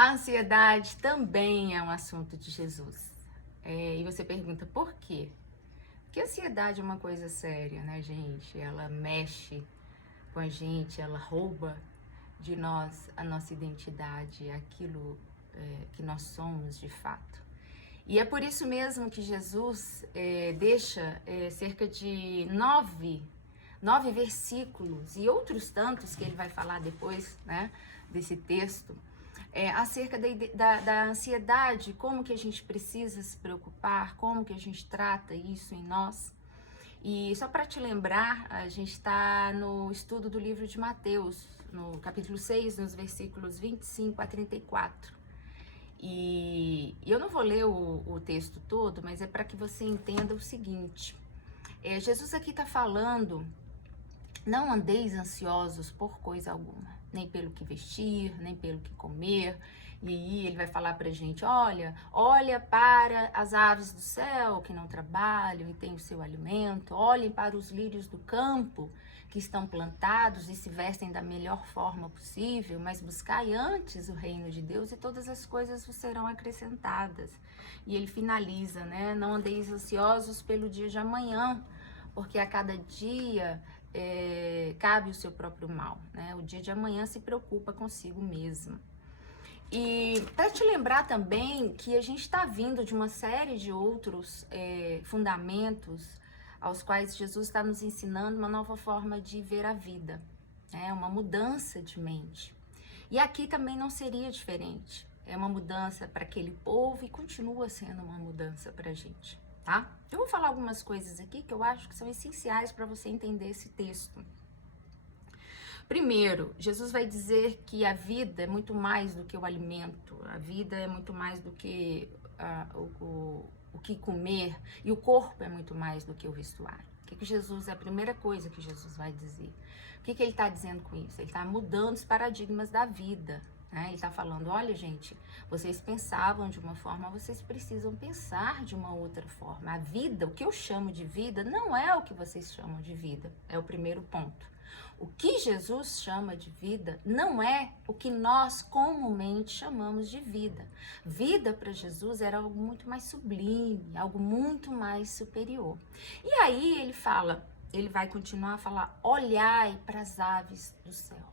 A ansiedade também é um assunto de Jesus. E você pergunta por quê? Porque a ansiedade é uma coisa séria, né, gente? Ela mexe com a gente, ela rouba de nós a nossa identidade, aquilo que nós somos de fato. E é por isso mesmo que Jesus deixa cerca de nove versículos e outros tantos que ele vai falar depois, né, desse texto, acerca da ansiedade, como que a gente precisa se preocupar, como que a gente trata isso em nós. E só para te lembrar, a gente está no estudo do livro de Mateus, no capítulo 6, nos versículos 25 a 34. E eu não vou ler o texto todo, mas é para que você entenda o seguinte. Jesus aqui está falando: não andeis ansiosos por coisa alguma, nem pelo que vestir, nem pelo que comer. E aí ele vai falar pra gente: olha para as aves do céu que não trabalham e têm o seu alimento, olhem para os lírios do campo que estão plantados e se vestem da melhor forma possível, mas buscai antes o reino de Deus e todas as coisas vos serão acrescentadas. E ele finaliza, né? Não andeis ansiosos pelo dia de amanhã, porque a cada dia cabe o seu próprio mal, né? O dia de amanhã se preocupa consigo mesmo. E para te lembrar também que a gente está vindo de uma série de outros fundamentos aos quais Jesus está nos ensinando uma nova forma de ver a vida, né? Uma mudança de mente. E aqui também não seria diferente. É uma mudança para aquele povo e continua sendo uma mudança para a gente, tá? Eu vou falar algumas coisas aqui que eu acho que são essenciais para você entender esse texto. Primeiro, Jesus vai dizer que a vida é muito mais do que o alimento, a vida é muito mais do que o que comer, e o corpo é muito mais do que o vestuário. É a primeira coisa que Jesus vai dizer. O que ele está dizendo com isso? Ele está mudando os paradigmas da vida, né? Ele está falando: olha, gente, vocês pensavam de uma forma, vocês precisam pensar de uma outra forma. A vida, o que eu chamo de vida, não é o que vocês chamam de vida. É o primeiro ponto. O que Jesus chama de vida não é o que nós comumente chamamos de vida. Vida para Jesus era algo muito mais sublime, algo muito mais superior. E aí ele vai continuar a falar: olhai para as aves do céu.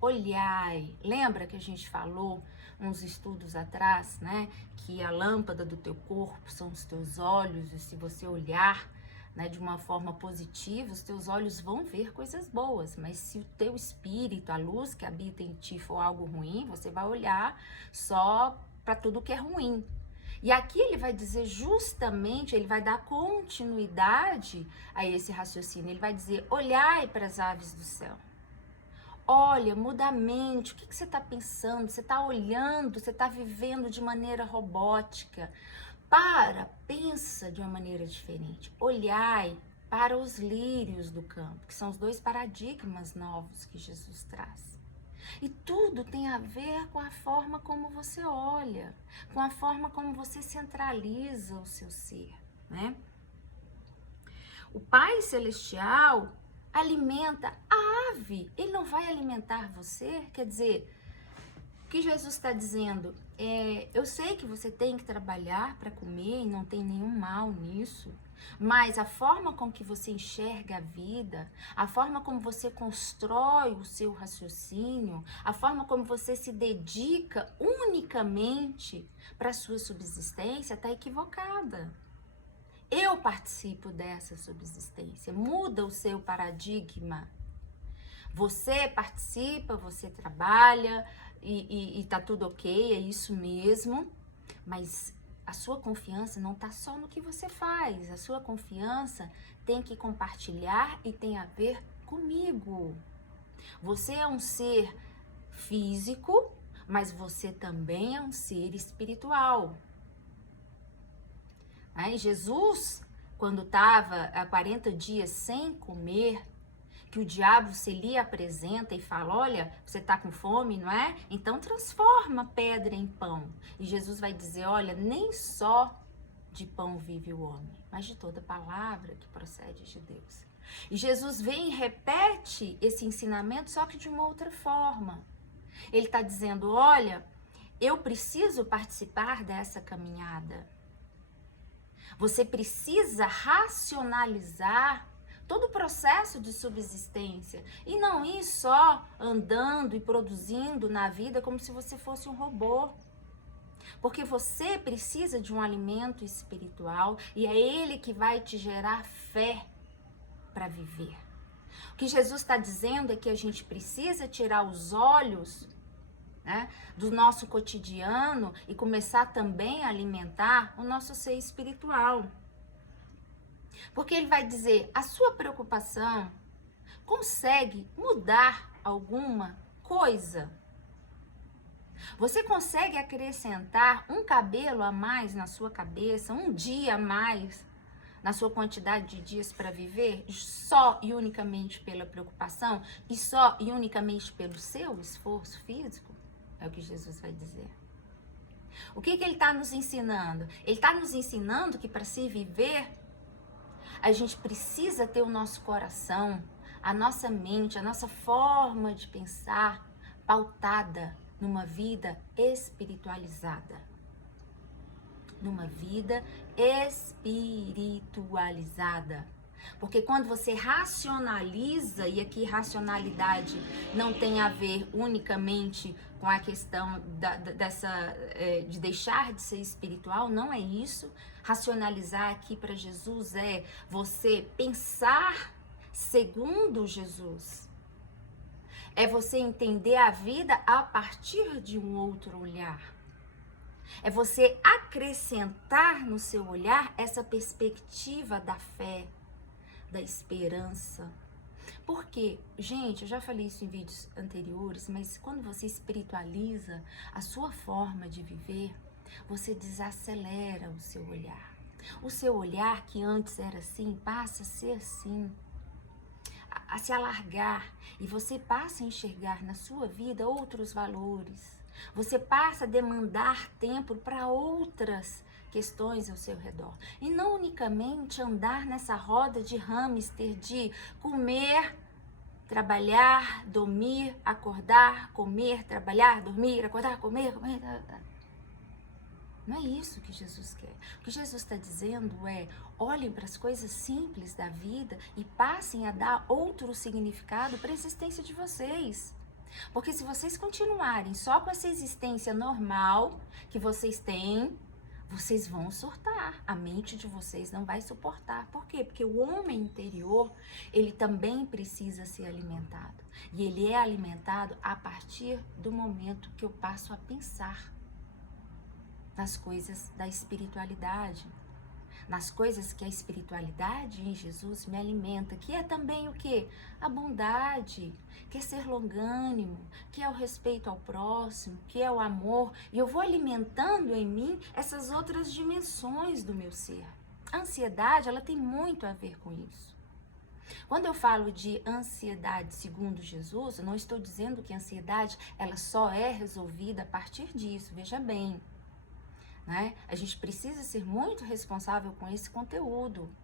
Olhai. Lembra que a gente falou uns estudos atrás, né, que a lâmpada do teu corpo são os teus olhos, e se você olhar, né, de uma forma positiva, os teus olhos vão ver coisas boas, mas se o teu espírito, a luz que habita em ti, for algo ruim, você vai olhar só para tudo que é ruim. E aqui ele vai dizer justamente, ele vai dar continuidade a esse raciocínio. Ele vai dizer: olhai para as aves do céu. Olha, muda a mente. O que você está pensando? Você está olhando, você está vivendo de maneira robótica. Pensa de uma maneira diferente. Olhai para os lírios do campo, que são os dois paradigmas novos que Jesus traz. E tudo tem a ver com a forma como você olha, com a forma como você centraliza o seu ser, né? O Pai Celestial alimenta a ave, ele não vai alimentar você. Quer dizer, o que Jesus está dizendo eu sei que você tem que trabalhar para comer e não tem nenhum mal nisso, mas a forma com que você enxerga a vida, a forma como você constrói o seu raciocínio, a forma como você se dedica unicamente para a sua subsistência está equivocada. Eu participo dessa subsistência. Muda o seu paradigma. Você participa, você trabalha e tá tudo ok, é isso mesmo. Mas a sua confiança não tá só no que você faz. A sua confiança tem que compartilhar e tem a ver comigo. Você é um ser físico, mas você também é um ser espiritual. Aí Jesus, quando estava há 40 dias sem comer, que o diabo se lhe apresenta e fala: olha, você está com fome, não é? Então transforma pedra em pão. E Jesus vai dizer: olha, nem só de pão vive o homem, mas de toda palavra que procede de Deus. E Jesus vem e repete esse ensinamento, só que de uma outra forma. Ele está dizendo: olha, eu preciso participar dessa caminhada. Você precisa racionalizar todo o processo de subsistência e não ir só andando e produzindo na vida como se você fosse um robô. Porque você precisa de um alimento espiritual e é ele que vai te gerar fé para viver. O que Jesus está dizendo é que a gente precisa tirar os olhos, né, do nosso cotidiano e começar também a alimentar o nosso ser espiritual. Porque ele vai dizer, a sua preocupação consegue mudar alguma coisa? Você consegue acrescentar um cabelo a mais na sua cabeça, um dia a mais na sua quantidade de dias para viver, só e unicamente pela preocupação e só e unicamente pelo seu esforço físico? É o que Jesus vai dizer. O que ele está nos ensinando? Ele está nos ensinando que para se viver, a gente precisa ter o nosso coração, a nossa mente, a nossa forma de pensar pautada numa vida espiritualizada. Numa vida espiritualizada. Porque quando você racionaliza, e aqui racionalidade não tem a ver unicamente com a questão de deixar de ser espiritual, não é isso. Racionalizar aqui para Jesus é você pensar segundo Jesus. É você entender a vida a partir de um outro olhar. É você acrescentar no seu olhar essa perspectiva da fé, da esperança. Porque, gente, eu já falei isso em vídeos anteriores, mas quando você espiritualiza a sua forma de viver, você desacelera o seu olhar. O seu olhar, que antes era assim, passa a ser assim, a se alargar, e você passa a enxergar na sua vida outros valores. Você passa a demandar tempo para outras questões ao seu redor. E não unicamente andar nessa roda de hamster de comer, trabalhar, dormir, acordar, comer, trabalhar, dormir, acordar, comer. Não é isso que Jesus quer. O que Jesus está dizendo é, olhem para as coisas simples da vida e passem a dar outro significado para a existência de vocês. Porque se vocês continuarem só com essa existência normal que vocês têm, vocês vão surtar. A mente de vocês não vai suportar. Por quê? Porque o homem interior, ele também precisa ser alimentado. E ele é alimentado a partir do momento que eu passo a pensar nas coisas da espiritualidade. Nas coisas que a espiritualidade em Jesus me alimenta, que é também o quê? A bondade, que é ser longânimo, que é o respeito ao próximo, que é o amor. E eu vou alimentando em mim essas outras dimensões do meu ser. A ansiedade, ela tem muito a ver com isso. Quando eu falo de ansiedade segundo Jesus, eu não estou dizendo que a ansiedade, ela só é resolvida a partir disso, veja bem. Né? A gente precisa ser muito responsável com esse conteúdo,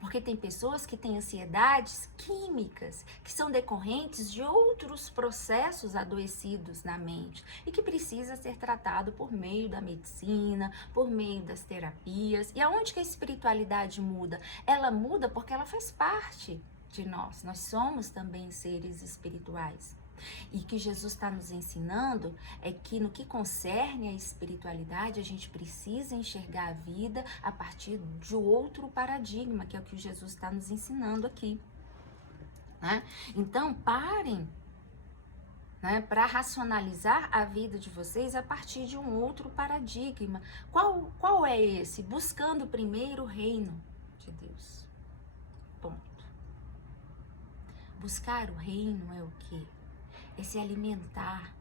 porque tem pessoas que têm ansiedades químicas, que são decorrentes de outros processos adoecidos na mente e que precisa ser tratado por meio da medicina, por meio das terapias. E aonde que a espiritualidade muda? Ela muda porque ela faz parte de nós. Nós somos também seres espirituais. E que Jesus está nos ensinando é que no que concerne a espiritualidade, a gente precisa enxergar a vida a partir de outro paradigma, que é o que Jesus está nos ensinando aqui. Né? Então, parem, né, para racionalizar a vida de vocês a partir de um outro paradigma. Qual é esse? Buscando primeiro o reino de Deus. Ponto. Buscar o reino é o quê? É se alimentar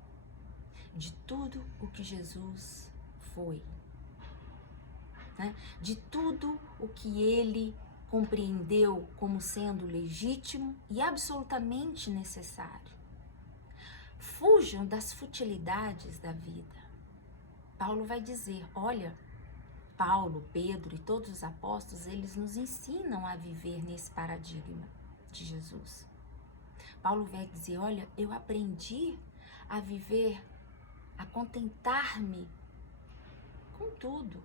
de tudo o que Jesus foi, né? De tudo o que ele compreendeu como sendo legítimo e absolutamente necessário. Fujam das futilidades da vida. Paulo vai dizer, olha, Paulo, Pedro e todos os apóstolos, eles nos ensinam a viver nesse paradigma de Jesus. Paulo vai dizer, olha, eu aprendi a viver a contentar-me com tudo,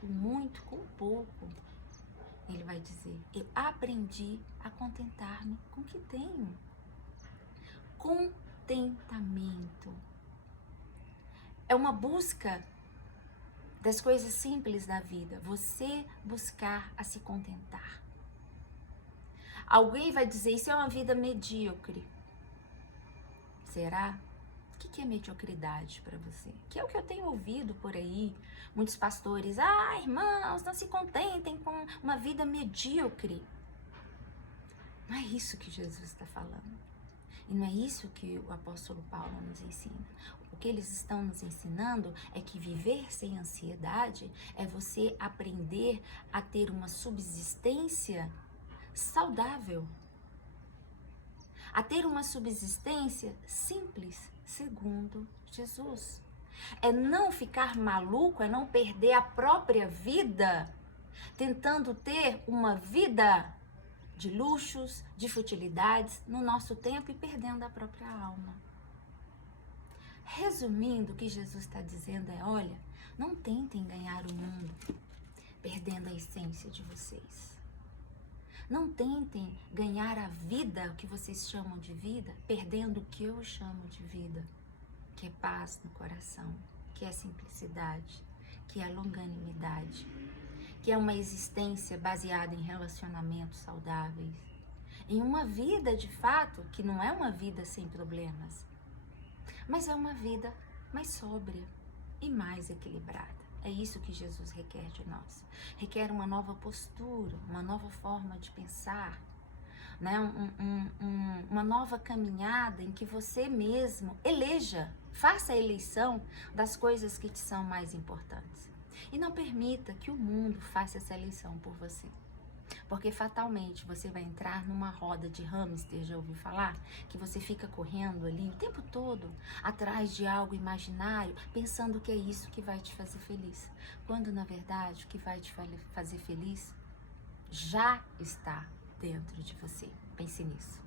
com muito, com pouco. Ele vai dizer, eu aprendi a contentar-me com o que tenho. Contentamento é uma busca das coisas simples da vida, você buscar a se contentar. Alguém vai dizer, isso é uma vida medíocre. Será? O que é mediocridade para você? Que é o que eu tenho ouvido por aí, muitos pastores, irmãos, não se contentem com uma vida medíocre. Não é isso que Jesus está falando. E não é isso que o apóstolo Paulo nos ensina. O que eles estão nos ensinando é que viver sem ansiedade é você aprender a ter uma subsistência saudável. A ter uma subsistência simples, segundo Jesus. É não ficar maluco, é não perder a própria vida, tentando ter uma vida de luxos, de futilidades no nosso tempo e perdendo a própria alma. Resumindo, o que Jesus está dizendo é, olha, não tentem ganhar o mundo perdendo a essência de vocês. Não tentem ganhar a vida, o que vocês chamam de vida, perdendo o que eu chamo de vida, que é paz no coração, que é simplicidade, que é longanimidade, que é uma existência baseada em relacionamentos saudáveis, em uma vida de fato que não é uma vida sem problemas, mas é uma vida mais sóbria e mais equilibrada. É isso que Jesus requer de nós. Requer uma nova postura, uma nova forma de pensar, né? Uma nova caminhada em que você mesmo eleja, faça a eleição das coisas que te são mais importantes. E não permita que o mundo faça essa eleição por você. Porque fatalmente você vai entrar numa roda de hamster, já ouviu falar? Que você fica correndo ali o tempo todo atrás de algo imaginário, pensando que é isso que vai te fazer feliz. Quando na verdade o que vai te fazer feliz já está dentro de você. Pense nisso.